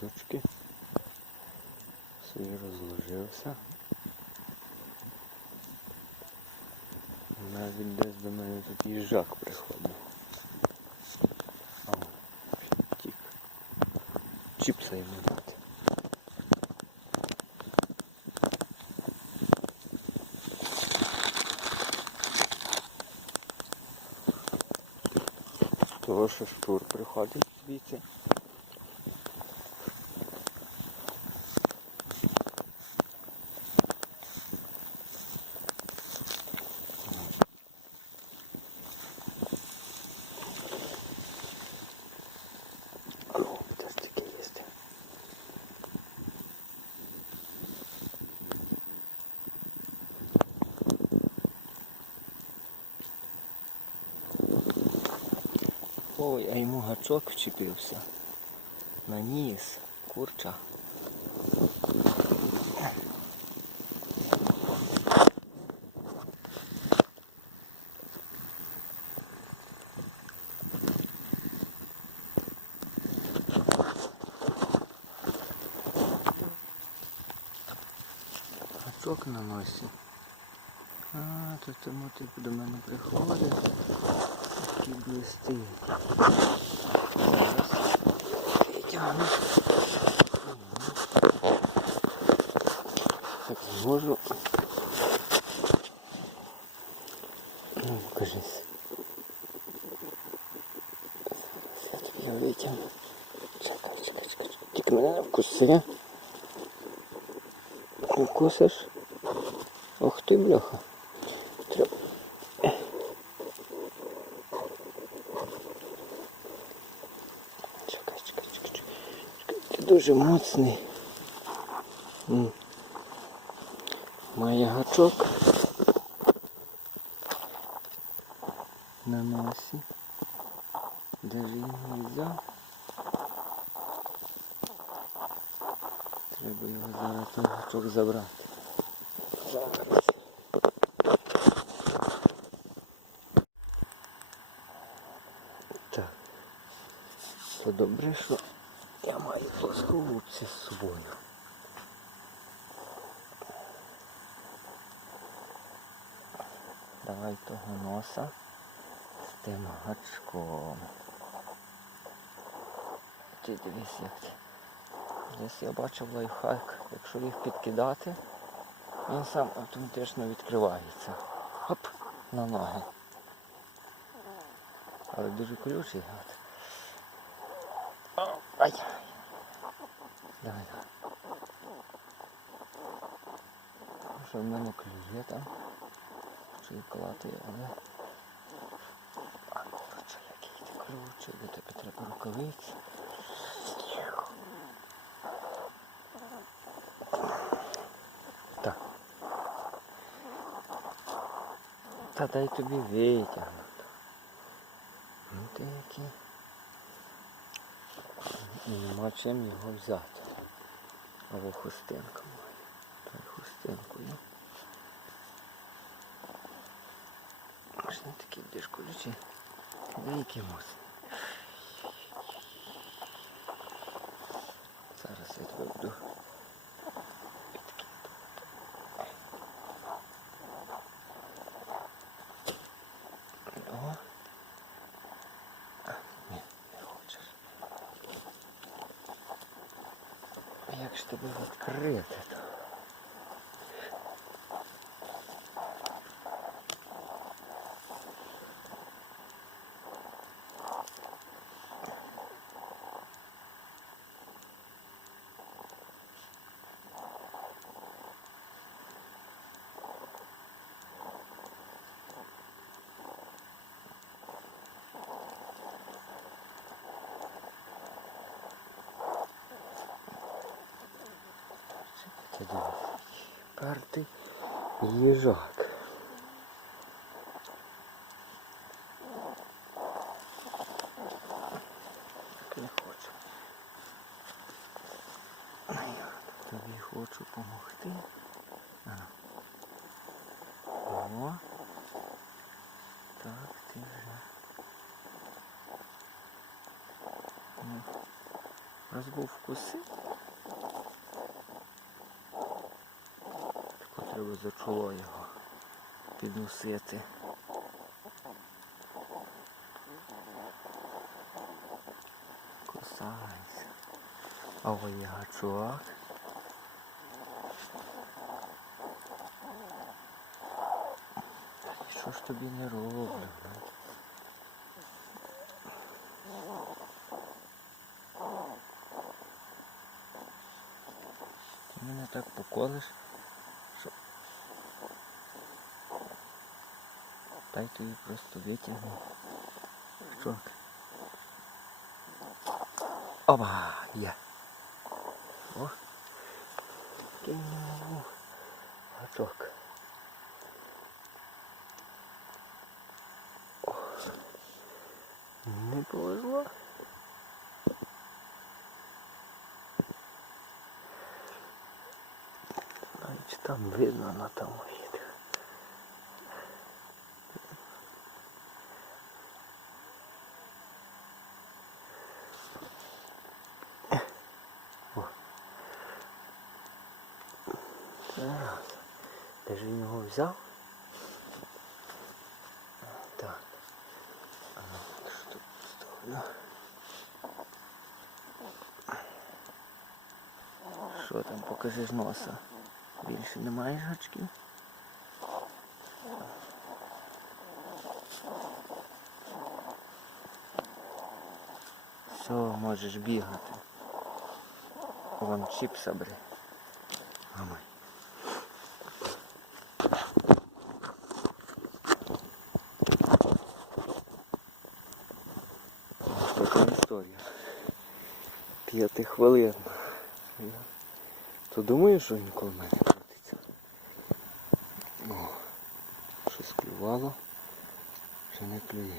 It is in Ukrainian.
квіточки. Собі розложився. Навіть десь до мене тут їжак приходив. О, втік. Чіпса йому дати. Того, що штур приходить звідси. Ой, а йому гачок вчепився. На ніс. Курча. Гачок на носі. А, то тому ти до мене приходив. Такий блистить. Зараз. Так зможу. Ну, кажись. Я тобі його витягну. Чекай, чекай, чекай. Тільки мене не вкуси. Не вкусиш? Ох ти, бляха. Треба. Чекай, чекай, чекай, чекай. чекай. Ти дуже моцний. Має гачок на носі. Даже не взяв. Треба його зараз той гачок забрати. Зараз. Так. То добре, що я маю плоскогубці з собою. Давай того носа з тим гачком. Ти дивись як ти. Десь я бачив лайфхак, якщо їх підкидати, він сам автоматично відкривається. Хоп, на ноги. Але дуже колючий гад. Ай. Давай, давай. Що в мене клює там. Колатує, але. А, коротше, який ти ключик, до тебе треба рукавиці. Так. Та дай тобі витягнути. Ну ти який. І нема чим його взяти. Або хустинка має. Дай хустинку, є. Не такі дешколючі. Великі моцні. Зараз я тебе буду. О. А, ні, не хочеш. А его ж то? Карти їжак. Так не хочу. Тобі хочу допомогти. О. Так, ти вже. Ну, Зараз треба за чоло його підносити. Кусайся. А ой, я гачок. Що ж тобі не роблю? ну? Мене так поколиш, Дай тобі просто витягну. Що? Оба, є. О. Кинув. Гачок. О. Не повезло. Навіть там видно на тому Так. Де ж він його взяв? Так. А що тут поставлю? Що там, покажи ж носа. Більше немає гачків? Все, можеш бігати. Вон чіпса бери. Мамай. Історія. П'яти хвилин. То думаю, що він коло мене крутиться? О, щось клювало, вже не клює.